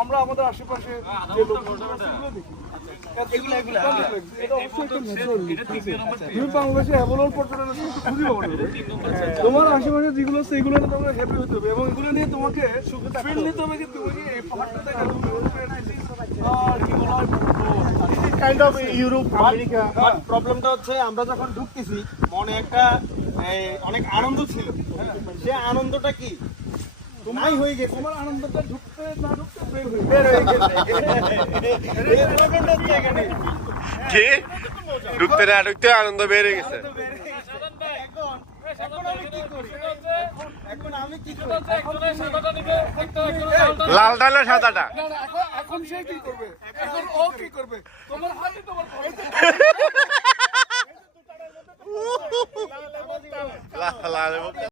আমরা আমাদের আশেপাশে যে লোকগুলো দেখি বাংলাদেশে অ্যাভেলেবল পর্যটন খুবই ভালো। তোমার আশেপাশে যেগুলো আছে এগুলো তোমাকে হ্যাপি হতে হবে এবং এগুলো নিয়ে তোমাকে ফিল নিতে হবে যে তুমি এই পাহাড়টা দেখা কাইন্ড অফ ইউরোপ আমেরিকা। প্রবলেমটা হচ্ছে আমরা যখন ঢুকতেছি মনে একটা অনেক আনন্দ ছিল, সে আনন্দটা কি নাই হয়ে গেছে। তোমার আনন্দটা ঢুকতে না ঢুকতে বের হয়ে গেছে। কি ঢুকতে না ঢুকতে আনন্দ বেড়ে গেছে। লালটা না সাদাটা? এখন সে কি করবে? এখন ও কি করবে? তোমার হাতে তো